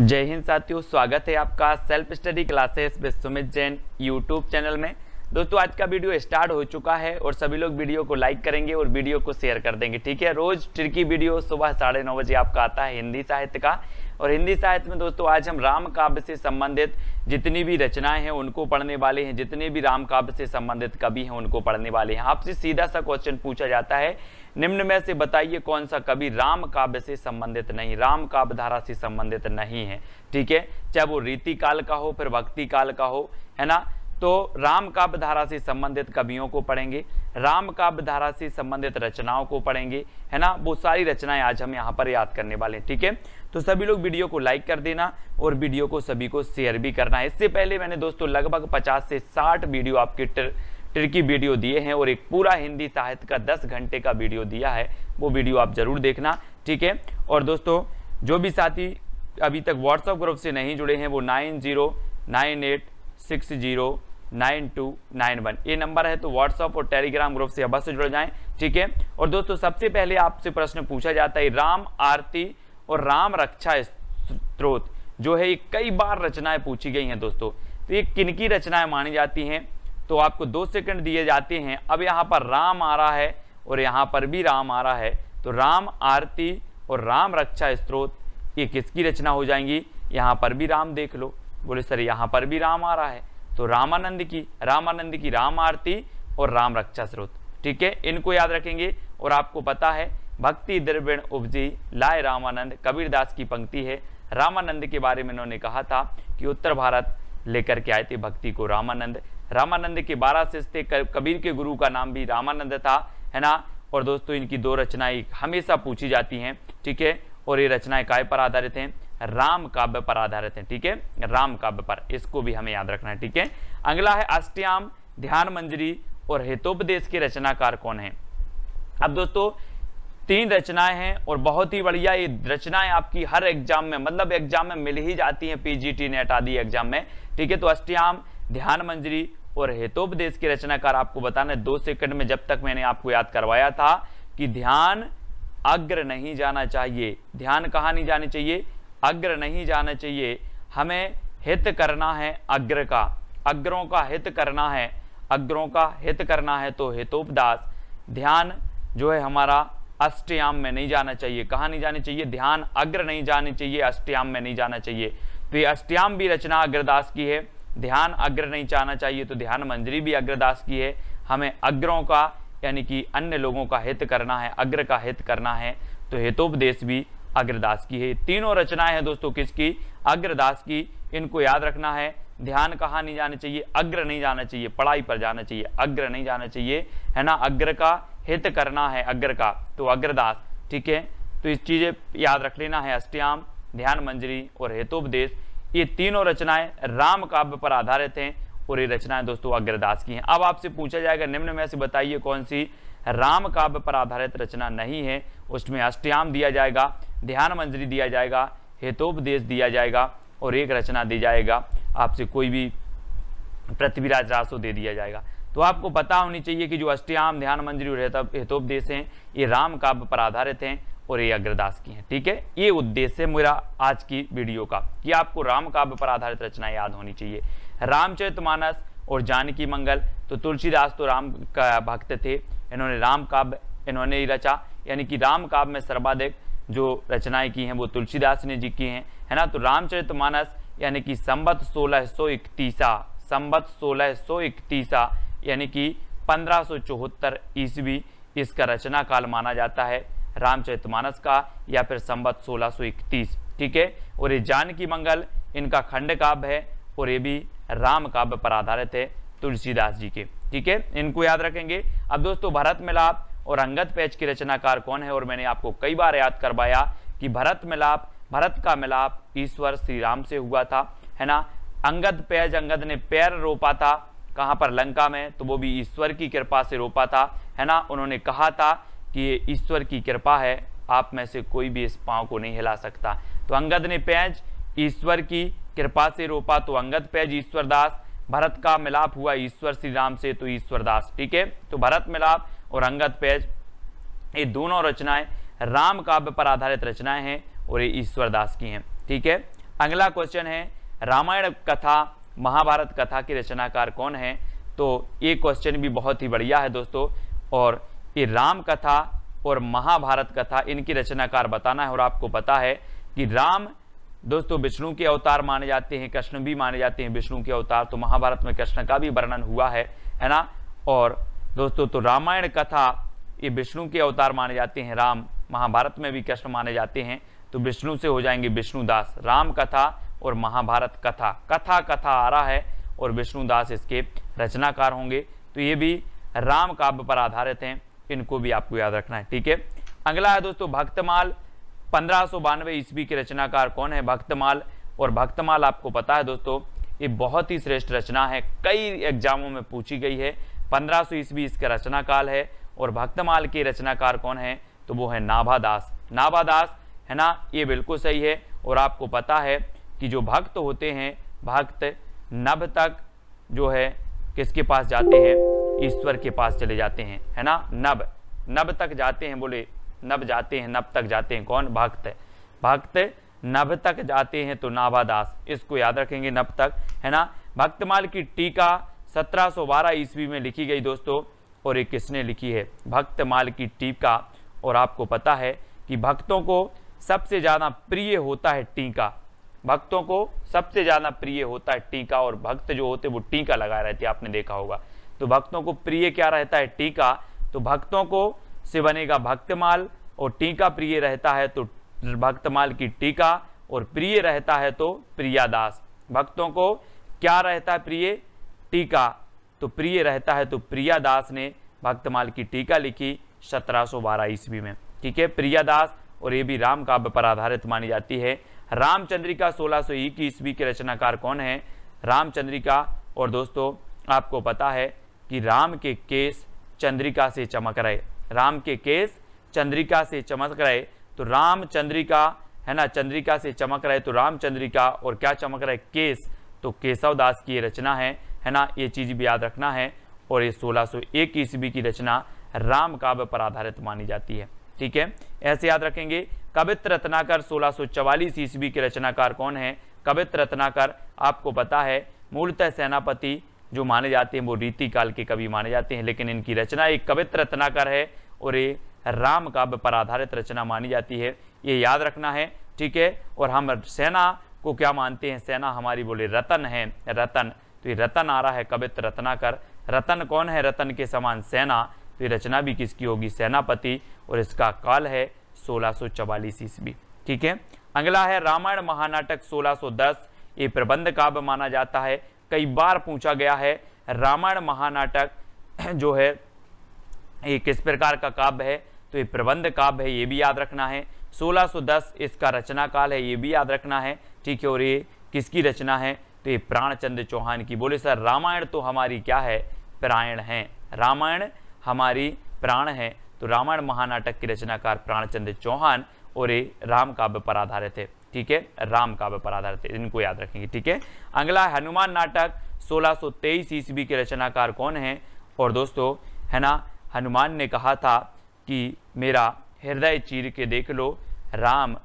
जय हिंद साथियों, स्वागत है आपका self study classes with Sumit Jain YouTube channel में। दोस्तों आज का वीडियो स्टार्ट हो चुका है और सभी लोग वीडियो को लाइक करेंगे और वीडियो को शेयर कर देंगे। ठीक है, रोज ट्रिकी वीडियो सुबह 9:30 बजे आपका आता है हिंदी साहित्य का। और हिंदी साहित्य में दोस्तों आज हम राम काव्य से संबंधित जितनी भी रचनाएं हैं उनको पढ़ने वाले हैं, जितने भी राम काव्य से संबंधित कवि हैं उनको पढ़ने वाले हैं। आपसे सीधा सा क्वेश्चन पूछा जाता है, निम्न में से बताइए कौन सा कवि राम काव्य से संबंधित नहीं, राम काव्य धारा से संबंधित नहीं है। ठीक है, चाहे वो रीति काल का हो फिर भक्ति काल का हो, है ना। तो राम काव्य धारा से संबंधित कवियों को पढ़ेंगे, राम काव्य धारा से संबंधित रचनाओं को पढ़ेंगे, है ना। वो सारी रचनाएं आज हम यहाँ पर याद करने वाले हैं। ठीक है, तो सभी लोग वीडियो को लाइक कर देना और वीडियो को सभी को शेयर भी करना है। इससे पहले मैंने दोस्तों लगभग 50 से 60 वीडियो आपके ट्रिकी वीडियो दिए हैं और एक पूरा हिंदी साहित्य का 10 घंटे का वीडियो दिया है, वो वीडियो आप जरूर देखना। ठीक है, और दोस्तों जो भी साथी अभी तक व्हाट्सएप ग्रुप से नहीं जुड़े हैं वो 9098609291 ये नंबर है, तो व्हाट्सएप और टेलीग्राम ग्रुप से अवश्य जुड़ जाएं। ठीक है, और दोस्तों सबसे पहले आपसे प्रश्न पूछा जाता है, राम आरती और राम रक्षा स्तोत्र जो है ये कई बार रचनाएं पूछी गई हैं दोस्तों, तो ये किनकी रचनाएं मानी जाती हैं। तो आपको 2 सेकंड दिए जाते हैं। अब यहाँ पर राम आ रहा है और यहाँ पर भी राम आ रहा है, तो राम आरती और राम रक्षा स्तोत्र ये किसकी रचना हो जाएंगी। यहाँ पर भी राम देख लो, बोले सर यहाँ पर भी राम आ रहा है, तो रामानंद की राम आरती और राम रक्षा स्तोत्र। ठीक है, इनको याद रखेंगे। और आपको पता है भक्ति द्रविण उपजी लाए रामानंद, कबीरदास की पंक्ति है। रामानंद के बारे में उन्होंने कहा था कि उत्तर भारत लेकर के आए थे भक्ति को रामानंद। रामानंद के 12 शिष्य थे, कबीर के गुरु का नाम भी रामानंद था, है ना। और दोस्तों इनकी 2 रचनाएं हमेशा पूछी जाती हैं। ठीक है, और ये रचनाएं काय पर आधारित हैं, राम काव्य पर आधारित हैं। ठीक है, राम काव्य पर, इसको भी हमें याद रखना है। ठीक है, अगला है अष्टयाम, ध्यान मंजरी और हितोपदेश के रचनाकार कौन है। अब दोस्तों 3 रचनाएं हैं और बहुत ही बढ़िया ये रचनाएं आपकी हर एग्जाम में, मतलब एग्जाम में मिल ही जाती हैं, पीजीटी नेट आदि एग्जाम में। ठीक है, तो अष्टयाम, ध्यान मंजरी और हितोपदेश के रचनाकार आपको बताना है 2 सेकंड में। जब तक मैंने आपको याद करवाया था कि ध्यान अग्र नहीं जाना चाहिए, ध्यान कहाँ नहीं जानी चाहिए, अग्र नहीं जाना चाहिए। हमें हित करना है अग्र का, अग्रों का हित करना है, अग्रों का हित करना है, तो हितोपदेश। ध्यान जो है हमारा अष्टयाम में नहीं जाना चाहिए, कहाँ नहीं जानी चाहिए, ध्यान अग्र नहीं जानी चाहिए, अष्टयाम में नहीं जाना चाहिए। तो ये अष्टयाम भी रचना अग्रदास की है, ध्यान अग्र नहीं जाना चाहिए, तो ध्यान मंजरी भी अग्रदास की है। हमें अग्रों का यानी कि अन्य लोगों का हित करना है, अग्र का हित करना है, तो हितोपदेश भी अग्रदास की है। तीनों रचनाएं हैं दोस्तों किसकी, अग्रदास की। इनको याद रखना है। ध्यान कहाँ नहीं जाना चाहिए, अग्र नहीं जाना चाहिए, पढ़ाई पर जाना चाहिए, अग्र नहीं जाना चाहिए, है ना। अग्र का हित करना है, अग्र का, तो अग्रदास। ठीक है, तो इस चीजें याद रख लेना है। अष्टयाम, ध्यान मंजरी और हितोपदेश ये तीनों रचनाएं राम काव्य पर आधारित हैं और ये रचनाएं दोस्तों अग्रदास की हैं। अब आपसे पूछा जाएगा निम्न में से बताइए कौन सी राम काव्य पर आधारित रचना नहीं है। उसमें अष्टयाम दिया जाएगा, ध्यान मंजरी दिया जाएगा, हितोपदेश दिया जाएगा और एक रचना दी जाएगा आपसे कोई भी पृथ्वीराज रासो दे दिया जाएगा। तो आपको पता होनी चाहिए कि जो अष्टयाम, ध्यान मंजरी और हितोपदेश हैं ये राम काव्य पर आधारित हैं और ये अग्रदास की हैं। ठीक है, ये उद्देश्य है मेरा आज की वीडियो का कि आपको राम काव्य पर आधारित रचनाएं याद होनी चाहिए। रामचरितमानस और जानकी मंगल, तो तुलसीदास तो राम का भक्त थे, इन्होंने राम काव्य इन्होंने ही रचा, यानी कि राम काव्य में सर्वाधिक जो रचनाएं की हैं वो तुलसीदास ने जी की हैं, है ना। तो रामचरितमानस यानी कि संवत 1631 यानी कि 1574 ईस्वी इसका रचना काल माना जाता है रामचरितमानस का, या फिर संवत 1631। ठीक है, और ये जानकी मंगल इनका खंड काव्य है और ये भी राम काव्य पर आधारित है तुलसीदास जी के। ठीक है, इनको याद रखेंगे। अब दोस्तों भरत मिलाप और अंगद पैच के रचनाकार कौन है, और मैंने आपको कई बार याद करवाया कि भरत का मिलाप ईश्वर श्री राम से हुआ था, है ना। अंगद पैज, अंगद ने पैर रोपा था कहाँ पर, लंका में, तो वो भी ईश्वर की कृपा से रोपा था, है ना। उन्होंने कहा था कि ये ईश्वर की कृपा है, आप में से कोई भी इस पांव को नहीं हिला सकता। तो अंगद ने पैज ईश्वर की कृपा से रोपा, तो अंगद पैज ईश्वरदास। भरत का मिलाप हुआ ईश्वर श्री राम से, तो ईश्वरदास। ठीक है, तो भरत मिलाप और अंगद पैज ये दोनों रचनाएं राम काव्य पर आधारित रचनाएं हैं और ये ईश्वरदास की हैं। ठीक है, अगला क्वेश्चन है रामायण कथा महाभारत कथा के रचनाकार कौन है? तो ये क्वेश्चन भी बहुत ही बढ़िया है दोस्तों, और ये राम कथा और महाभारत कथा इनकी रचनाकार बताना है। और आपको पता है कि राम दोस्तों विष्णु के अवतार माने जाते हैं, कृष्ण भी माने जाते हैं विष्णु के अवतार, तो महाभारत में कृष्ण का भी वर्णन हुआ है ना। और दोस्तों तो रामायण कथा ये विष्णु के अवतार माने जाते हैं, राम, महाभारत में भी कृष्ण माने जाते हैं, तो विष्णु से हो जाएंगे विष्णुदास। राम कथा और महाभारत कथा, कथा कथा आ रहा है और विष्णुदास इसके रचनाकार होंगे। तो ये भी राम काव्य पर आधारित हैं, इनको भी आपको याद रखना है, ठीक है। अगला है दोस्तों भक्तमाल, 1592 ईस्वी के रचनाकार कौन है? भक्तमाल। और भक्तमाल आपको पता है दोस्तों ये बहुत ही श्रेष्ठ रचना है, कई एग्जामों में पूछी गई है। 1500 ईस्वी इसका रचनाकाल है। और भक्तमाल के रचनाकार कौन है? तो वो है नाभादास। नाभादास है ना, ये बिल्कुल सही है। और आपको पता है कि जो भक्त होते हैं, भक्त नभ तक जो है किसके पास जाते हैं? ईश्वर के पास चले जाते हैं, है ना। नभ, नभ तक जाते हैं, बोले नभ जाते हैं, नभ तक जाते हैं, कौन? भक्त। भक्त नभ तक जाते हैं तो नाभादास, इसको याद रखेंगे, नभ तक, है ना। भक्तमाल की टीका 1712 ईस्वी में लिखी गई दोस्तों, और ये किसने लिखी है? भक्तमाल की टीका। और आपको पता है कि भक्तों को सबसे ज्यादा प्रिय होता है टीका, भक्तों को सबसे ज्यादा प्रिय होता है टीका, और भक्त जो होते वो टीका लगाए रहते हैं, आपने देखा होगा। तो भक्तों को प्रिय क्या रहता है? टीका। तो भक्तों को से बनेगा भक्तमाल, और टीका प्रिय रहता है तो भक्तमाल की टीका, और प्रिय रहता है तो प्रियादास। भक्तों को क्या रहता है? प्रिय, टीका, तो प्रिय रहता है तो प्रियादास ने भक्तमाल की टीका लिखी 1712 ईस्वी में, ठीक है, प्रियादास। और ये भी राम काव्य पर आधारित मानी जाती है। रामचंद्रिका 1601 ईस्वी के रचनाकार कौन है? रामचंद्रिका। और दोस्तों आपको पता है कि राम के केस चंद्रिका से चमक रहे, राम के केस चंद्रिका से चमक रहे, तो रामचंद्रिका है ना, चंद्रिका से चमक रहे तो रामचंद्रिका, और क्या चमक रहे? केस, तो केशव दास की ये रचना है ना, ये चीज भी याद रखना है। और ये 1601 ईस्वी की रचना राम काव्य पर आधारित मानी जाती है, ठीक है, ऐसे याद रखेंगे। कवित्र रत्नाकर 1644 ईस्वी के रचनाकार कौन है? कवित्र रत्नाकर आपको पता है मूलतः सेनापति जो माने जाते हैं वो रीति काल के कवि माने जाते हैं, लेकिन इनकी रचना एक कवित्र रत्नाकर है, और ये राम काव्य पर आधारित रचना मानी जाती है, ये याद रखना है, ठीक है। और हम सेना को क्या मानते हैं? सेना हमारी बोले रतन है, रतन, तो ये रतन आ रहा है कवित्र रत्नाकर। रतन कौन है? रतन के समान सेना, तो ये रचना भी किसकी होगी? सेनापति, और इसका काल है 1644 ईस्वी, ठीक है। अगला है रामायण महानाटक 1610, ये प्रबंध काव्य माना जाता है, कई बार पूछा गया है। रामायण महानाटक जो है ये किस प्रकार का काव्य है? तो ये प्रबंध काव्य है, ये भी याद रखना है। 1610 इसका रचना काल है, ये भी याद रखना है, ठीक है। और ये किसकी रचना है? तो ये प्राणचंद्र चौहान की। बोले सर रामायण तो हमारी क्या है? प्राण है, रामायण हमारी प्राण है, तो रामायण महानाटक की रचनाकार प्राणचंद्र चौहान, और ये राम काव्य पर आधारित है, ठीक है, राम काव्य पर आधारित है, इनको याद रखेंगे, ठीक है। अगला हनुमान नाटक 1623 ईस्वी के रचनाकार कौन है? और दोस्तों है ना, हनुमान ने कहा था कि मेरा हृदय चीर के देख लो, राम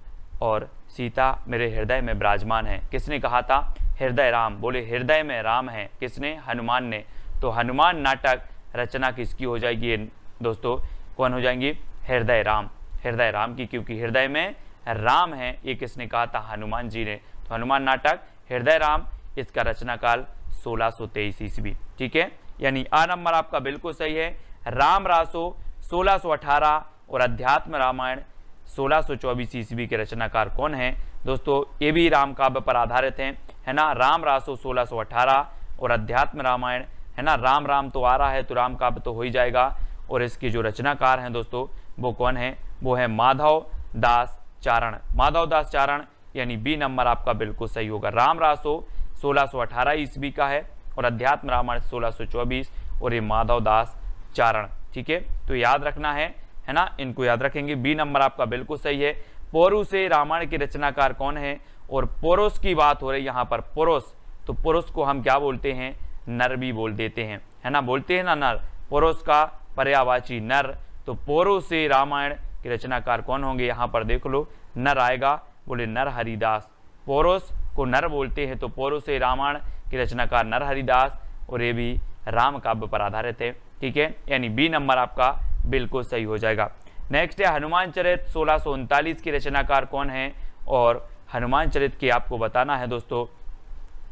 और सीता मेरे हृदय में विराजमान है। किसने कहा था? हृदय राम, बोले हृदय में राम है, किसने? हनुमान ने। तो हनुमान नाटक रचना किसकी हो जाएगी ये दोस्तों? कौन हो जाएंगी? हृदय राम, हृदय राम की, क्योंकि हृदय में राम है, ये किसने कहा था? हनुमान जी ने। तो हनुमान नाटक हृदय राम, इसका रचनाकाल 1623 ईस्वी, ठीक है, यानी आ नंबर आपका बिल्कुल सही है। राम रासो 1618 और अध्यात्म रामायण 1624 ईस्वी के रचनाकार कौन है? दोस्तों ये भी राम काव्य पर आधारित हैं, है ना। राम रासो 1618 और अध्यात्म रामायण, है ना। राम राम तो आ रहा है तो राम काव्य तो हो ही जाएगा, और इसके जो रचनाकार हैं दोस्तों वो कौन है? वो है माधव दास चारण, माधव दास चारण, यानी बी नंबर आपका बिल्कुल सही होगा। राम रासो 1618 ईस्वी का है और अध्यात्म रामायण 1624, और ये माधव दास चारण, ठीक है, तो याद रखना है ना, इनको याद रखेंगे। बी नंबर आपका बिल्कुल सही है। पौरुष से रामायण के रचनाकार कौन है? और पुरुष की बात हो रही यहाँ पर, पुरुष, तो पुरुष को हम क्या बोलते हैं? नर भी बोल देते हैं, है ना, बोलते हैं ना नर, पुरुष का पर्यायवाची नर। तो पौरुष से रामायण के रचनाकार कौन होंगे? यहाँ पर देख लो, नर आएगा, बोले नर हरिदास। पौरुष को नर बोलते हैं, तो पौरुष रामायण के रचनाकार नरहरिदास, और ये भी राम काव्य पर आधारित है। ठीक है, यानी बी नंबर आपका बिल्कुल सही हो जाएगा। नेक्स्ट है हनुमान चरित 1639 की रचनाकार कौन है, और हनुमान चरित की आपको बताना है दोस्तों।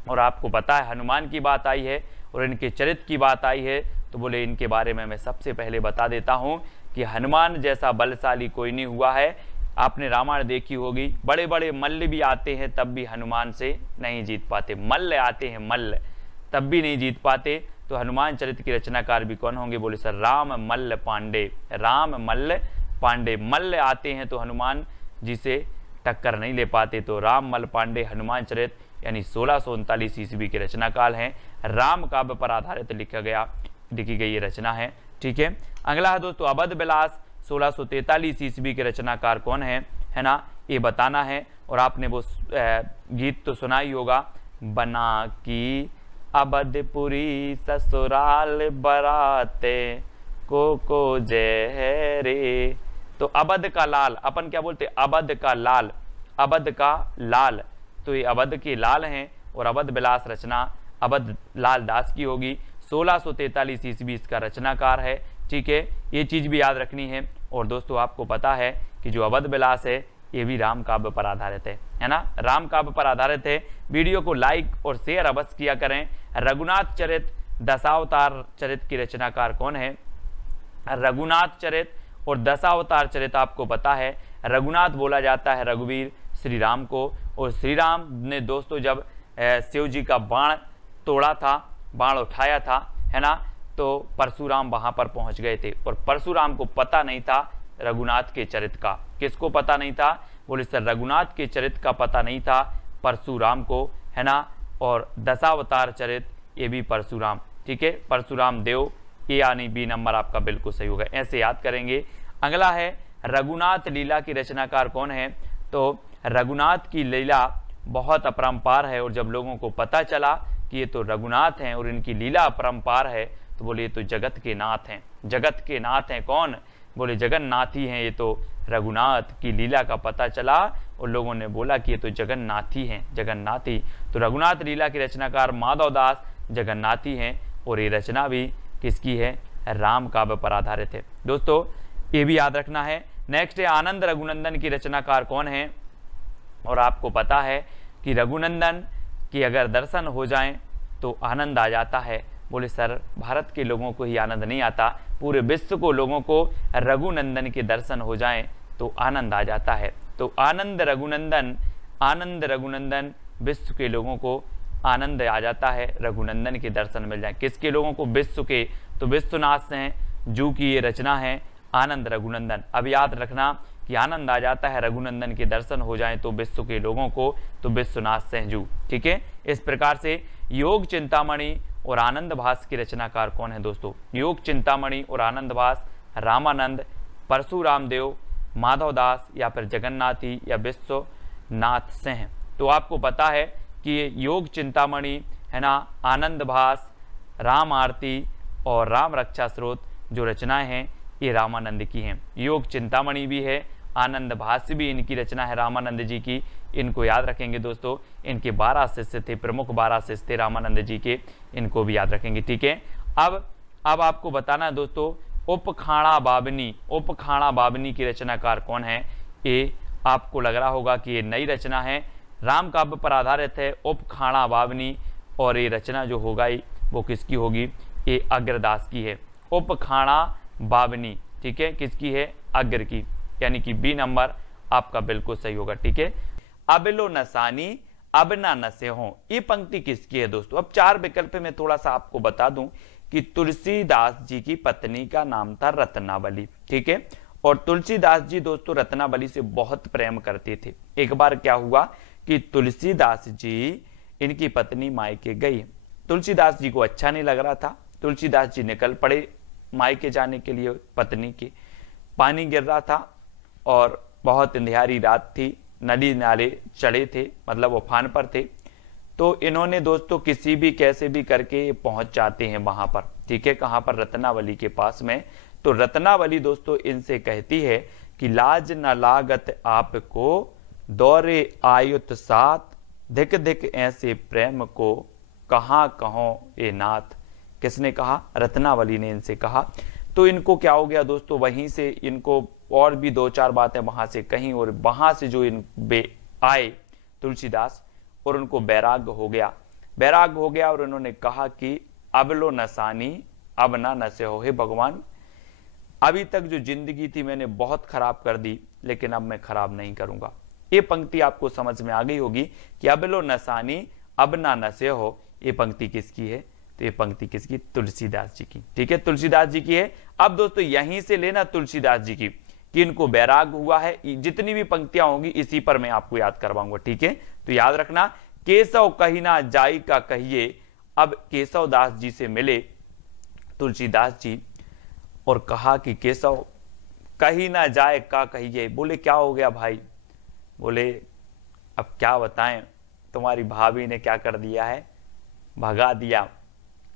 और आपको पता है हनुमान की बात आई है और इनके चरित्र की बात आई है, तो बोले इनके बारे में मैं सबसे पहले बता देता हूं कि हनुमान जैसा बलशाली कोई नहीं हुआ है। आपने रामायण देखी होगी, बड़े बड़े मल्ल भी आते हैं तब भी हनुमान से नहीं जीत पाते। मल्ल आते हैं, मल्ल, तब भी नहीं जीत पाते। तो हनुमान चरित्र के रचनाकार भी कौन होंगे, बोले सर राम मल्ल पांडे। राम मल्ल पांडे, मल्ल आते हैं तो हनुमान जी से टक्कर नहीं ले पाते। तो राम मल्ल पांडे हनुमान चरित यानी 1639 ईस्वी के रचनाकाल हैं। राम काव्य पर आधारित लिखी गई ये रचना है। ठीक है, अगला है दोस्तों अवध विलास 1643 ईस्वी के रचनाकार कौन है ना, ये बताना है। और आपने वो गीत तो सुना ही होगा, बना की अवधपुरी ससुराल बराते को जय रे। तो अवध का लाल, अपन क्या बोलते, अवध का लाल, अवध का लाल, तो ये अवध के लाल हैं। और अवध विलास रचना अवध लाल दास की होगी। 1643 ईस्वी इसका रचनाकार है। ठीक है, ये चीज भी याद रखनी है। और दोस्तों आपको पता है कि जो अवध विलास है ये भी राम काव्य पर आधारित है ना, राम काव्य पर आधारित है। वीडियो को लाइक और शेयर अवश्य किया करें। रघुनाथ चरित दशावतार चरित की रचनाकार कौन है, रघुनाथ चरित और दशावतार चरित आपको पता है। रघुनाथ बोला जाता है रघुवीर श्री राम को, और श्री राम ने दोस्तों जब शिव जी का बाण तोड़ा था, बाण उठाया था, है ना, तो परशुराम वहां पर पहुंच गए थे। और परशुराम को पता नहीं था रघुनाथ के चरित्र का। किसको पता नहीं था, बोले सर रघुनाथ के चरित्र का पता नहीं था परशुराम को, है ना। और दशावतार चरित्र ये भी परशुराम। ठीक है, परशुराम देव, ये यानी बी नंबर आपका बिल्कुल सही होगा। ऐसे याद करेंगे। अगला है रघुनाथ लीला की रचनाकार कौन है, तो रघुनाथ की लीला बहुत अपरंपार है। और जब लोगों को पता चला कि ये तो रघुनाथ हैं और इनकी लीला अपरंपार है, तो बोले ये तो जगत के नाथ हैं। जगत के नाथ हैं कौन, बोले जगन्नाथ ही हैं। ये तो रघुनाथ की लीला का पता चला और लोगों ने बोला कि ये तो जगन्नाथी हैं, जगन्नाथी। तो रघुनाथ लीला के रचनाकार माधव दास जगन्नाथी हैं। और ये रचना भी किसकी है, राम काव्य पर आधारित है। दोस्तों ये भी याद रखना है। नेक्स्ट है आनंद रघुनंदन की रचनाकार कौन है, और आपको पता है कि रघुनंदन की अगर दर्शन हो जाएं तो आनंद आ जाता है। बोले सर भारत के लोगों को ही आनंद नहीं आता, पूरे विश्व को लोगों को रघुनंदन के दर्शन हो जाएं तो आनंद आ जाता है। तो आनंद रघुनंदन विश्व के लोगों को आनंद आ जाता है, रघुनंदन के दर्शन मिल जाए। किसके लोगों को, विश्व के, तो विश्वनाथ से हैं जू की ये रचना है आनंद रघुनंदन। अब याद रखना कि आनंद आ जाता है, रघुनंदन के दर्शन हो जाएं तो विश्व के लोगों को, तो विश्वनाथ सहजू। ठीक है, इस प्रकार से योग चिंतामणि और आनंद भास की रचनाकार कौन है दोस्तों, योग चिंतामणि और आनंद भास रामानंद, परशुराम देव, माधव दास या फिर जगन्नाथी या विश्वनाथ सिंह। तो आपको पता है कि योग चिंतामणि है ना, आनंद भास, राम आरती और राम रक्षा स्रोत जो रचनाएं हैं ये रामानंद की हैं। योग चिंतामणि भी है, आनंद भाष्य भी इनकी रचना है रामानंद जी की। इनको याद रखेंगे दोस्तों, इनके 12 शिष्य थे, प्रमुख 12 शिष्य थे रामानंद जी के, इनको भी याद रखेंगे। ठीक है, अब आपको बताना है दोस्तों उपखाड़ा बाबनी की रचनाकार कौन है। ये आपको लग रहा होगा कि ये नई रचना है, राम काव्य पर आधारित है उपखाड़ा बाबनी। और ये रचना जो होगा वो किसकी होगी, ये अग्रदास की है। उपखाड़ा बाबनी, ठीक है, किसकी है, अग्र की, यानी कि बी नंबर आपका बिल्कुल सही होगा। ठीक है, अब लो नसानी अब ना नसे हो, ये पंक्ति किसकी है दोस्तों। अब 4 विकल्प में थोड़ा सा आपको बता दूं कि तुलसीदास जी की पत्नी का नाम था रत्नावली। ठीक है, और तुलसीदास जी दोस्तों रत्नावली से बहुत प्रेम करते थे। एक बार क्या हुआ कि तुलसीदास जी इनकी पत्नी मायके गई, तुलसीदास जी को अच्छा नहीं लग रहा था। तुलसीदास जी निकल पड़े मायके जाने के लिए पत्नी के। पानी गिर रहा था और बहुत अंधेरी रात थी, नदी नाले चढ़े थे, मतलब उफान पर थे। तो इन्होंने दोस्तों किसी भी कैसे भी करके पहुंच जाते हैं वहां पर। ठीक है, कहां पर, रत्नावली के पास में। तो रत्नावली दोस्तों इनसे कहती है कि लाज न लागत आपको दौरे आयुत साथ धिक धिक ऐसे प्रेम को कहाँ कहो ए नाथ। किसने कहा? रत्नावली ने इनसे कहा। तो इनको क्या हो गया दोस्तों, वहीं से इनको और भी 2-4 बातें वहां से कहीं, और वहां से जो इन आए तुलसीदास, और उनको वैराग्य हो गया, वैराग्य हो गया, और उन्होंने कहा कि अब लो नसानी अब ना नसे हो। हे भगवान, अभी तक जो जिंदगी थी मैंने बहुत खराब कर दी, लेकिन अब मैं खराब नहीं करूंगा। ये पंक्ति आपको समझ में आ गई होगी कि अब लो नसानी अब ना नसे हो, ये पंक्ति किसकी है? तो ये पंक्ति किसकी? तुलसीदास जी की। ठीक है, तुलसीदास जी की है। अब दोस्तों यहीं से लेना तुलसीदास जी की कि इनको वैराग्य हुआ है। जितनी भी पंक्तियां होंगी इसी पर मैं आपको याद करवाऊंगा। ठीक है, तो याद रखना, केशव कही ना जाई का कहिए। अब केशव दास जी से मिले तुलसीदास जी और कहा कि केशव कही ना जाए का कहिए। बोले क्या हो गया भाई? बोले अब क्या बताएं, तुम्हारी भाभी ने क्या कर दिया है? भगा दिया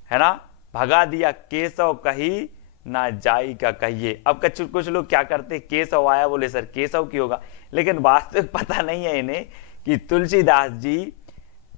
है ना, भगा दिया। केशव कही ना जाई का कहिए। अब कुछ लोग क्या करते, केशव आया, बोले सर केशव की होगा, लेकिन वास्तविक पता नहीं है इन्हें कि तुलसीदास जी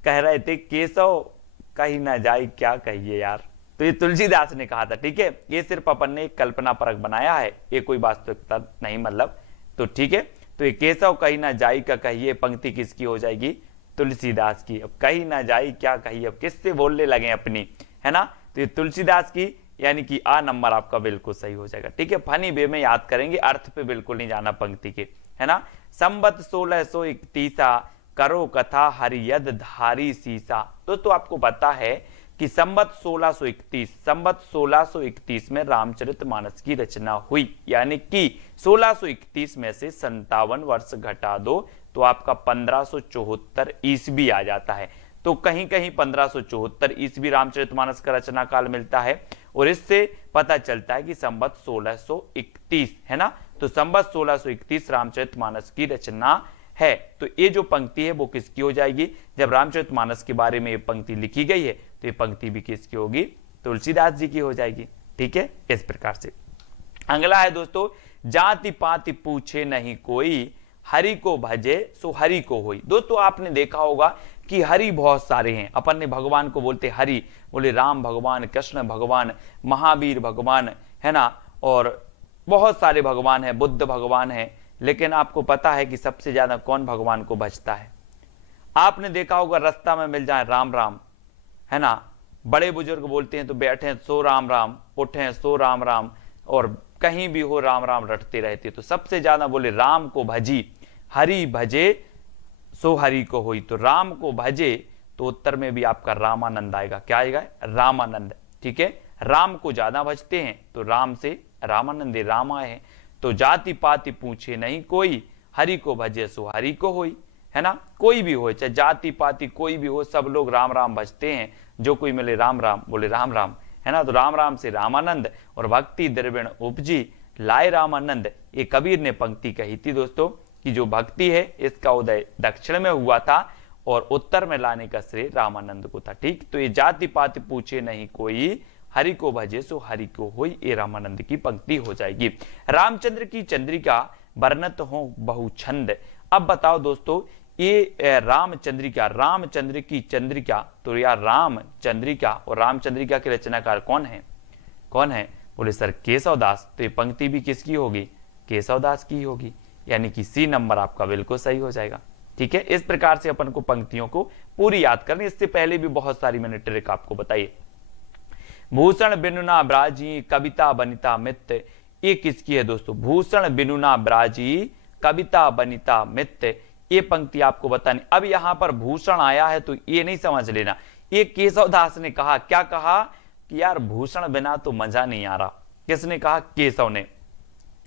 कह रहे थे केशव कही ना जाई क्या कहिए यार। तो ये तुलसीदास ने कहा था। ठीक है, ये सिर्फ अपन ने कल्पना परक बनाया है, ये कोई वास्तविकता नहीं मतलब। तो ठीक है, तो ये केशव कही ना जाई का कहिए पंक्ति किसकी हो जाएगी? तुलसीदास की। अब कही ना जाई क्या कहिए, अब किससे बोलने लगे अपनी, है ना? तो ये तुलसीदास की, यानी कि आ नंबर आपका बिल्कुल सही हो जाएगा। ठीक है, फनी वे में याद करेंगे, अर्थ पे बिल्कुल नहीं जाना पंक्ति के, है ना? संबत 1631 करो कथा हरियद धारी सीसा। दोस्तों आपको पता है कि संबत 1631 में रामचरितमानस की रचना हुई, यानी कि 1631 में से 57 वर्ष घटा दो तो आपका 1574 ईस्वी आ जाता है। तो कहीं कहीं 1574 ईस्वी रामचरितमानस का रचना काल मिलता है, और इससे पता चलता है कि संबत 1631 है ना। तो संबत 1631 रामचरितमानस की रचना है। तो ये जो पंक्ति है वो किसकी हो जाएगी? जब रामचरितमानस के बारे में ये पंक्ति लिखी गई है तो ये पंक्ति भी किसकी होगी? तुलसीदास जी की हो जाएगी। ठीक है, इस प्रकार से। अगला है दोस्तों, जाति पाति पूछे नहीं कोई, हरि को भजे सो हरि को होई। दोस्तों आपने देखा होगा कि हरि बहुत सारे हैं। अपन ने भगवान को बोलते हरि, बोले राम भगवान, कृष्ण भगवान, महावीर भगवान, है ना, और बहुत सारे भगवान है, बुद्ध भगवान है। लेकिन आपको पता है कि सबसे ज्यादा कौन भगवान को भजता है? आपने देखा होगा रास्ता में मिल जाए राम राम, है ना, बड़े बुजुर्ग बोलते हैं तो बैठे सो राम राम, उठे सो राम राम, और कहीं भी हो राम राम रटते रहते। तो सबसे ज्यादा बोले राम को भजी, हरि भजे सो हरि को होई। तो राम को भजे तो उत्तर में भी आपका रामानंद आएगा। क्या आएगा? रामानंद। ठीक है, राम को ज्यादा भजते हैं तो राम से रामानंद, राम आए हैं। तो जाति पाति पूछे नहीं कोई, हरि को भजे सो हरि को होई, है ना। कोई भी हो, चाहे जाति पाति कोई भी हो, सब लोग राम राम भजते हैं। जो कोई मिले राम राम बोले राम राम, है ना। तो राम राम से रामानंद, और भक्ति द्रविण उपजी लाए रामानंद। ये कबीर ने पंक्ति कही थी दोस्तों कि जो भक्ति है इसका उदय दक्षिण में हुआ था और उत्तर में लाने का श्रेय रामानंद को था। ठीक, तो ये जाति पाति पूछे नहीं कोई, हरि को भजे सो हरि को होई, ये रामानंद की पंक्ति हो जाएगी। रामचंद्र की चंद्रिका वर्णत हो बहुछंद। अब बताओ दोस्तों, ये रामचंद्र की चंद्रिका, तो यार रामचंद्रिका और रामचंद्रिका के रचनाकार कौन है? बोले सर केशवदास। तो ये पंक्ति भी किसकी होगी? केशवदास की होगी, यानी कि सी नंबर आपका बिल्कुल सही हो जाएगा। ठीक है, इस प्रकार से अपन को पंक्तियों को पूरी याद करनी। इससे पहले भी बहुत सारी मैंने ट्रिक आपको बताई। भूषण बिनुना ब्राजी कविता बनिता मित्त, ये किसकी है दोस्तों? भूषण बिनुना ब्राजी कविता बनिता मित्त, ये पंक्ति आपको बतानी। अब यहां पर भूषण आया है तो ये नहीं समझ लेना, ये केशवदास ने कहा। क्या कहा कि यार भूषण बिना तो मजा नहीं आ रहा। किसने कहा? केशव ने।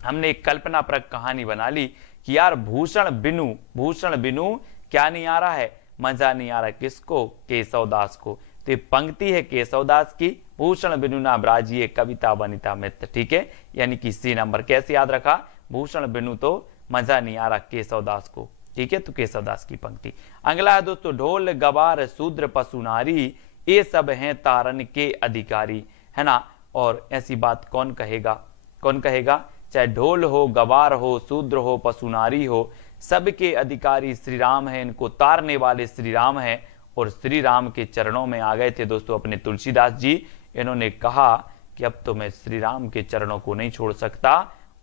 हमने एक कल्पना परक कहानी बना ली कि यार भूषण बिनु क्या नहीं आ रहा है? मजा नहीं आ रहा। किसको? केशवदास को। तो ये पंक्ति है केशवदास की, भूषण बिनु ना ब्राजिए कविता बनिता मित्त। ठीक है, यानी कि सी नंबर। कैसे याद रखा? भूषण बिनु तो मजा नहीं आ रहा केशवदास को। ठीक है, तो केशवदास की पंक्ति। अगला है दोस्तों, ढोल गवार शूद्र पशु नारी, ये सब हैं तारन के अधिकारी, है ना। और ऐसी बात कौन कहेगा? चाहे ढोल हो, गवार हो, शूद्र हो, पशु नारी हो, सबके अधिकारी श्री राम है, इनको तारने वाले श्री राम है। और श्री राम के चरणों में आ गए थे दोस्तों अपने तुलसीदास जी। इन्होंने कहा कि अब तो मैं श्री राम के चरणों को नहीं छोड़ सकता।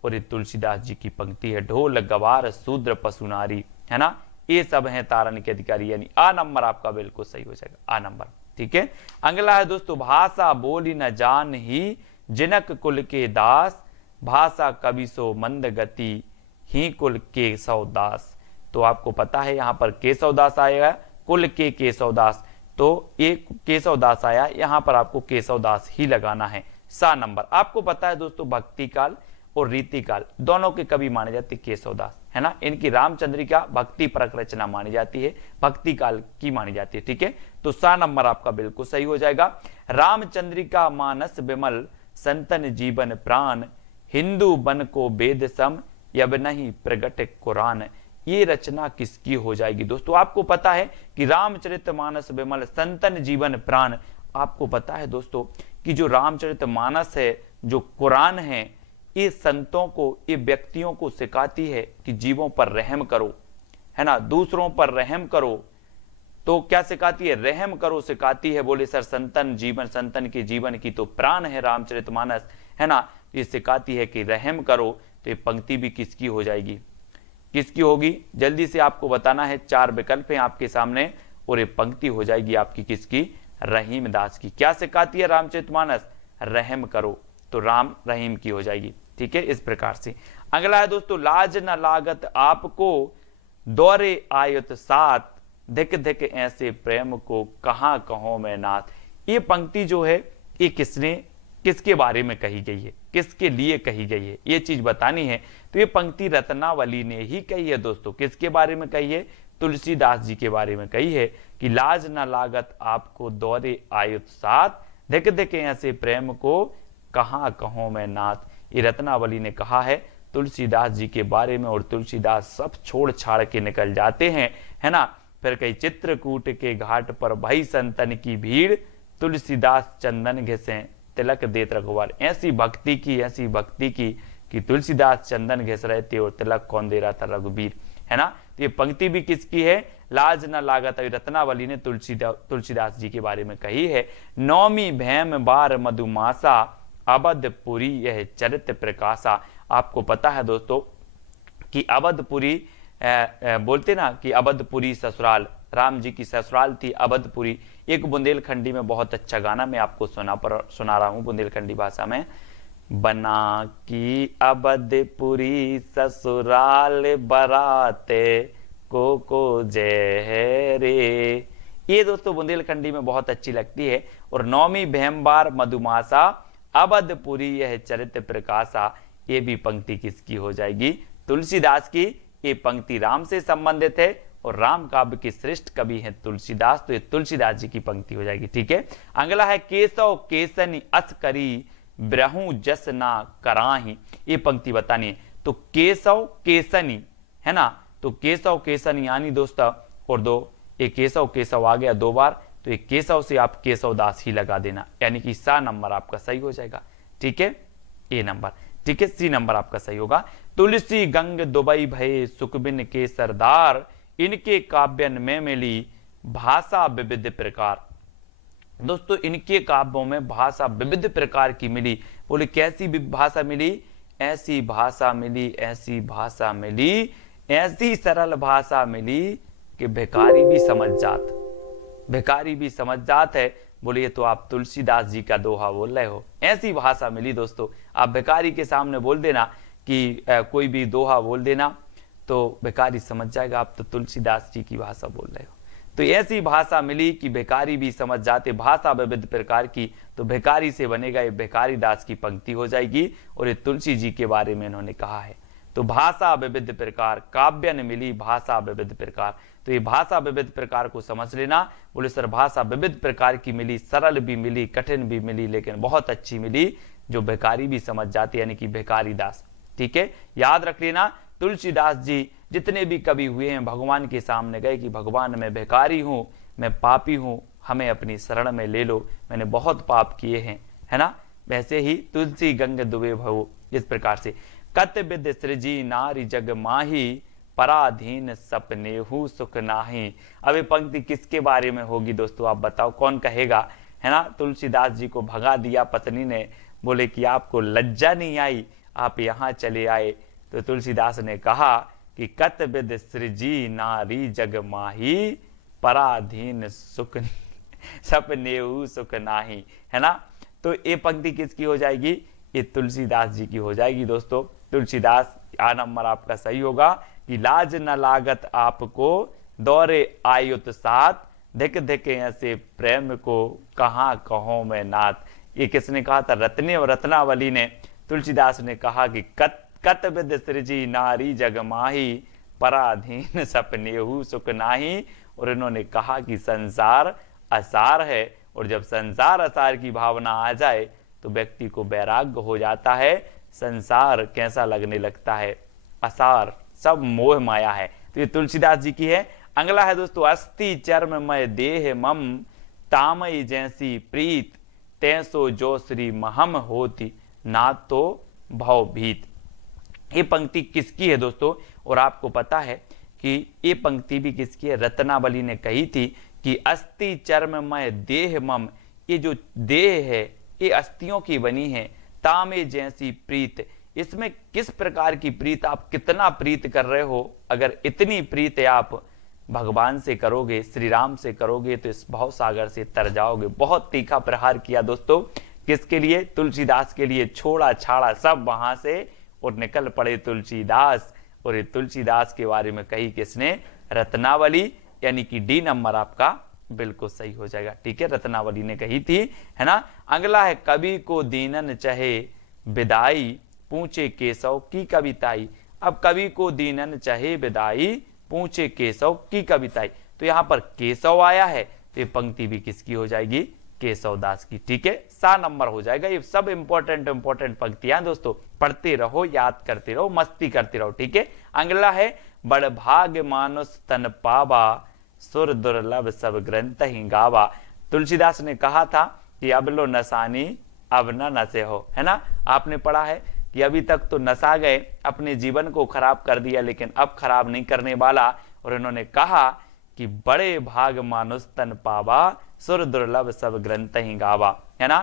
और ये तुलसीदास जी की पंक्ति है, ढोल गवार शूद्र पशु नारी, है ना, ये सब हैं तारण के अधिकारी, यानी आ नंबर आपका बिल्कुल सही हो जाएगा, आ नंबर। ठीक है, अगला है दोस्तों, भाषा बोली न जान ही जनक कुल के दास, भाषा कवि सो मंद गति ही कुल केशव दास। तो आपको पता है यहाँ पर केशव दास आएगा, कुल के केशव दास, तो एक केशव दास आया, यहाँ पर आपको केशव दास ही लगाना है, सा नंबर। आपको पता है दोस्तों भक्ति काल और रीति काल दोनों के कवि माने जाते केशव दास, है ना। इनकी रामचंद्रिका भक्ति परक रचना मानी जाती है, भक्ति काल की मानी जाती है। ठीक है, तो सा नंबर आपका बिल्कुल सही हो जाएगा। रामचंद्रिका मानस विमल संतन जीवन प्राण, हिंदू बन को वेद सम यब नहीं प्रगट कुरान। ये रचना किसकी हो जाएगी दोस्तों? आपको पता है कि रामचरितमानस विमल संतन जीवन प्राण। आपको पता है दोस्तों कि जो रामचरितमानस है, जो कुरान है, ये संतों को, ये व्यक्तियों को सिखाती है कि जीवों पर रहम करो, है ना, दूसरों पर रहम करो। तो क्या सिखाती है? रहम करो सिखाती है। बोले सर संतन जीवन, संतन के जीवन की तो प्राण है रामचरितमानस, है ना, ये सिखाती है कि रहम करो। तो ये पंक्ति भी किसकी हो जाएगी? किसकी होगी? जल्दी से आपको बताना है, 4 विकल्प हैं आपके सामने और ये पंक्ति हो जाएगी आपकी किसकी? रहीम दास की। क्या सिखाती है रामचरितमानस? रहम करो, तो राम रहीम की हो जाएगी। ठीक है, इस प्रकार से। अगला है दोस्तों, लाज न लागत आपको दौरे आयत साथ, धिक धिक ऐसे प्रेम को कहां कहो मैं नाथ। ये पंक्ति जो है ये किसके बारे में कही गई है, किसके लिए कही गई है, ये चीज बतानी है। तो ये पंक्ति रत्नावली ने ही कही है दोस्तों। किसके बारे में कही है? तुलसीदास जी के बारे में कही है कि लाज न लागत आपको दौरे आयुत साथ, धिक धिक ऐसे प्रेम को कहां कहो मैं नाथ। ये रत्नावली ने कहा है तुलसीदास जी के बारे में। और तुलसीदास सब छोड़ छाड़ के निकल जाते हैं, है ना। फिर कई चित्रकूट के घाट पर भई संतन की भीड़, तुलसीदास चंदन घिसे तिलक देत रघुवर। ऐसी भक्ति की कि तुलसीदास चंदन घिस रहे थे और तिलक कौन दे रहा था? रघुवीर, है ना। तो ये पंक्ति भी किसकी है? लाज न लागत रत्नावली ने तुलसीदास जी के बारे में कही है। नौमी भैम बार मधुमासा, अवधपुरी यह चरित प्रकाशा। आपको पता है दोस्तों कि अवधपुरी बोलते ना कि अवधपुरी ससुराल, राम जी की ससुराल थी अवधपुरी। एक बुंदेलखंडी में बहुत अच्छा गाना मैं आपको सुना रहा हूं बुंदेलखंडी भाषा में। बना की अवधपुरी ससुराल बराते को जय रे। ये दोस्तों बुंदेलखंडी में बहुत अच्छी लगती है। और नौमी भैमबार मधुमासा, अवधपुरी यह चरित प्रकाशा। ये भी पंक्ति किसकी हो जाएगी? तुलसीदास की। ये पंक्ति राम से संबंधित है और राम काव्य के श्रेष्ठ कवि हैं तुलसीदास। तो ये तुलसीदास जी की पंक्ति हो जाएगी। ठीक है, अगला है केशव केसनी अस करी ब्रहु जस ना कराही। ये पंक्ति बतानी है। तो केशव केसनी, है ना, तो केशव केसनी यानी दोस्तों, और दो ये केशव आ गया 2 बार, तो ये केशव से आप केशवदास ही लगा देना, यानी कि सा नंबर आपका सही हो जाएगा। ठीक है, ए नंबर। ठीक है, सी नंबर आपका सही होगा। तुलसी गंग दुबई भय सुखबिन के सरदार, इनके काव्यन में मिली भाषा विविध प्रकार। दोस्तों इनके काव्यों में भाषा विविध प्रकार की मिली। बोले कैसी भाषा मिली? ऐसी भाषा मिली, ऐसी भाषा मिली, ऐसी सरल भाषा मिली कि भिखारी भी समझ जात, भिखारी भी समझ जात है। बोलिए तो आप तुलसीदास जी का दोहा बोल रहे हो। ऐसी भाषा मिली दोस्तों। आप भिखारी के सामने बोल देना कि कोई भी दोहा बोल देना तो भिखारी समझ जाएगा आप तो तुलसीदास जी की भाषा बोल रहे हो। तो ऐसी भाषा मिली कि भिखारी भी समझ जाते, भाषा विविध प्रकार की। तो भिखारी से बनेगा ये भिखारी दास की पंक्ति हो जाएगी। और ये तुलसी जी के बारे में इन्होंने कहा है। तो भाषा विविध प्रकार, काव्यन मिली भाषा विविध प्रकार। तो ये भाषा विविध प्रकार को समझ लेना। बोले सर भाषा विविध प्रकार की मिली, सरल भी मिली, कठिन भी मिली, लेकिन बहुत अच्छी मिली जो भिखारी भी समझ जाते, यानी कि भिखारी दास। ठीक है, याद रख लेना। तुलसीदास जी जितने भी कवि हुए हैं भगवान के सामने गए कि भगवान मैं भिखारी हूं, मैं पापी हूं, हमें अपनी शरण में ले लो, मैंने बहुत पाप किए हैं, है ना। वैसे ही तुलसी गंग दुबे भव, इस प्रकार से। कत विद सृजी नारी जग माही, पराधीन सपनेहु सुख नाही। अब ये पंक्ति किसके बारे में होगी दोस्तों, आप बताओ कौन कहेगा, है ना। तुलसीदास जी को भगा दिया पत्नी ने, बोले कि आपको लज्जा नहीं आई, आप यहाँ चले आए। तो तुलसीदास ने कहा कि कत विद सृजी नारी जग माही, पराधीन सुख सपनेहु सुख नाही, है ना। तो ये पंक्ति किसकी हो जाएगी, ये तुलसीदास जी की हो जाएगी दोस्तों। तुलसीदास, आ नंबर आपका सही होगा कि लाज न लागत आपको दौरे आयुत साथ, धिक धिक ऐसे प्रेम को कहाँ कहो मैं नाथ। ये किसने कहा था, रत्नावली ने। तुलसीदास ने कहा कि कत विद सृजी नारी जग माही, पराधीन सपनेहु सुख नाही। और इन्होंने कहा कि संसार असार है, और जब संसार असार की भावना आ जाए तो व्यक्ति को वैराग्य हो जाता है। संसार कैसा लगने लगता है, असार, सब मोह माया है। तो ये तुलसीदास जी की है। अगला है दोस्तों, अस्थि चर्ममय देह मम, तामई जैसी प्रीत, तैसो जो श्री महम होती, ना तो भव भीत। ये पंक्ति किसकी है दोस्तों, और आपको पता है कि ये पंक्ति भी किसकी है, रत्नावली ने कही थी कि अस्थि चर्ममय देह मम, ये जो देह है ये अस्थियों की बनी है। तामे जैसी प्रीत, इसमें किस प्रकार की प्रीत, आप कितना प्रीत कर रहे हो। अगर इतनी प्रीत आप भगवान से करोगे, श्री राम से करोगे, तो इस भव सागर से तर जाओगे। बहुत तीखा प्रहार किया दोस्तों, किसके लिए, तुलसीदास के लिए। छोड़ा छाड़ा सब वहां से और निकल पड़े तुलसीदास। और ये तुलसीदास के बारे में कही किसने, रत्नावली, यानी कि डी नंबर आपका बिल्कुल सही हो जाएगा। ठीक है, रत्नावली ने कही थी, है ना। अगला है, कवि को दीनन चाहे विदाई, पूछे केशव की कविताई। अब कवि को दीनन चाहे विदाई, पूछे केशव की कविताई। तो यहाँ पर केशव आया है, तो ये पंक्ति भी किसकी हो जाएगी, केशव दास की। ठीक है, 7 नंबर हो जाएगा। ये सब इंपॉर्टेंट पंक्तियां दोस्तों, पढ़ते रहो, याद करते रहो, मस्ती करते रहो। ठीक है, अगला है, बड़ भाग मानुष तन पावा, सुर दुर्लभ सब ग्रंथ ही गावा। तुलसीदास ने कहा था कि अब लो नसानी अब न नशे हो, है ना। आपने पढ़ा है कि अभी तक तो नशा गए, अपने जीवन को खराब कर दिया, लेकिन अब खराब नहीं करने वाला। और इन्होंने कहा कि बड़े भाग मानुष तन पावा, सुर दुर्लभ सब ग्रंथ ही गावा, है ना।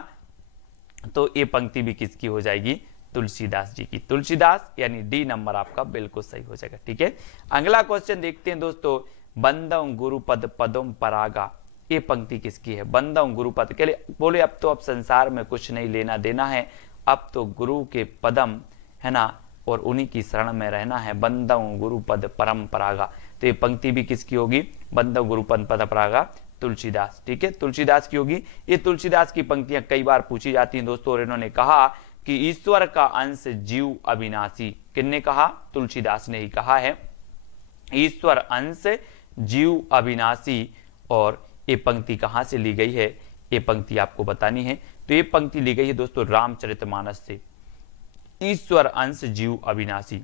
तो ये पंक्ति भी किसकी हो जाएगी, तुलसीदास जी की। तुलसीदास यानी डी नंबर आपका बिल्कुल सही हो जाएगा। ठीक है, अगला क्वेश्चन देखते हैं दोस्तों, बंदम गुरुपद पदम परागा। ये पंक्ति किसकी है, बंदम गुरुपद के लिए बोले अब तो अब संसार में कुछ नहीं लेना देना है, अब तो गुरु के पदम, है ना, और उन्हीं की शरण में रहना है। बंदम गुरुपद परम परागा। तो ये पंक्ति भी किसकी होगी, बंदम गुरुपद पद परागा, तुलसीदास। ठीक है, तुलसीदास की होगी। ये तुलसीदास की पंक्तियां कई बार पूछी जाती हैं दोस्तों। और इन्होंने कहा कि ईश्वर का अंश जीव अविनाशी। किसने कहा, तुलसीदास ने ही कहा है, ईश्वर अंश जीव अविनाशी। और ये पंक्ति कहां से ली गई है, ये पंक्ति आपको बतानी है। तो ये पंक्ति ली गई है दोस्तों रामचरितमानस से, ईश्वर अंश जीव अविनाशी।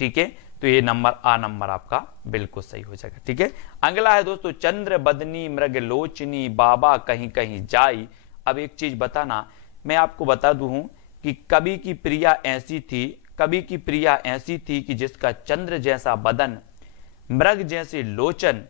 ठीक है, तो ये नंबर आ नंबर आपका बिल्कुल सही हो जाएगा। ठीक है, अगला है दोस्तों, चंद्र बदनी मृग लोचनी, बाबा कहीं कहीं जाई। अब एक चीज बताना, मैं आपको बता दूं कि कवि की प्रिया ऐसी थी, कवि की प्रिया ऐसी थी कि जिसका चंद्र जैसा बदन, मृग जैसे लोचन।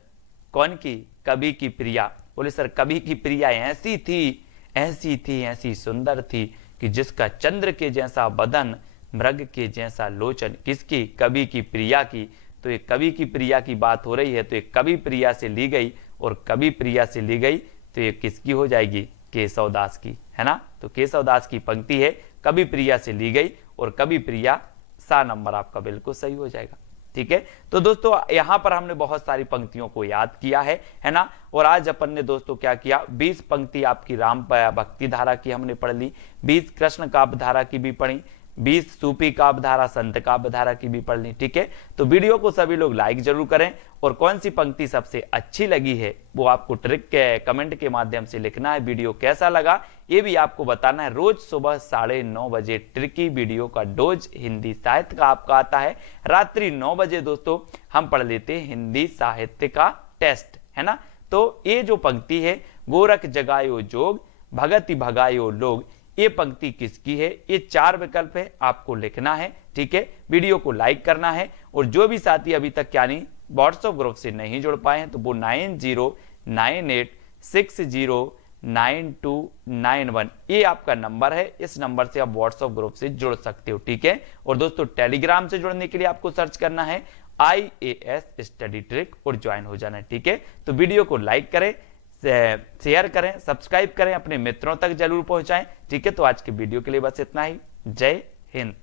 कौन की, कवि की प्रिया। बोले सर कवि की प्रिया ऐसी थी, ऐसी सुंदर थी कि जिसका चंद्र के जैसा बदन, मृग के जैसा लोचन। किसकी, कवि की प्रिया की। तो ये कवि की प्रिया की बात हो रही है, तो ये कवि प्रिया से ली गई, और कवि प्रिया से ली गई तो ये किसकी हो जाएगी, केशवदास की, है ना। तो केशवदास की पंक्ति है, कवि प्रिया से ली गई, और कवि प्रिया 7 नंबर आपका बिल्कुल सही हो जाएगा। ठीक है, तो दोस्तों यहां पर हमने बहुत सारी पंक्तियों को याद किया है ना। और आज अपन ने दोस्तों क्या किया, 20 पंक्ति आपकी राम भक्ति धारा की हमने पढ़ ली, 20 कृष्ण काव्य धारा की भी पढ़ी, 20 सूफी काव्य धारा, संत काव्य धारा की भी पढ़ ली। ठीक है, तो वीडियो को सभी लोग लाइक जरूर करें, और कौन सी पंक्ति सबसे अच्छी लगी है वो आपको ट्रिक के कमेंट के माध्यम से लिखना है। वीडियो कैसा लगा ये भी आपको बताना है। रोज सुबह 9:30 बजे ट्रिकी वीडियो का डोज हिंदी साहित्य का आपका आता है। रात्रि 9 बजे दोस्तों हम पढ़ लेते हैं हिंदी साहित्य का टेस्ट, है ना। तो ये जो पंक्ति है, गोरख जगायो जोग भगति भगायो लोग, ये पंक्ति किसकी है, ये 4 विकल्प है, आपको लिखना है। ठीक है, वीडियो को लाइक करना है, और जो भी साथी अभी तक क्या नहीं व्हाट्सएप ग्रुप से नहीं जुड़ पाए हैं तो वो 9098609291 ये आपका नंबर है, इस नंबर से आप व्हाट्सएप ग्रुप से जुड़ सकते हो, ठीक है। और दोस्तों टेलीग्राम से जुड़ने के लिए आपको सर्च करना है IAS स्टडी ट्रिक और ज्वाइन हो जाना है, ठीक है। तो वीडियो को लाइक करें, शेयर करें, सब्सक्राइब करें, अपने मित्रों तक जरूर पहुंचाएं, ठीक है। तो आज के वीडियो के लिए बस इतना ही। जय हिंद।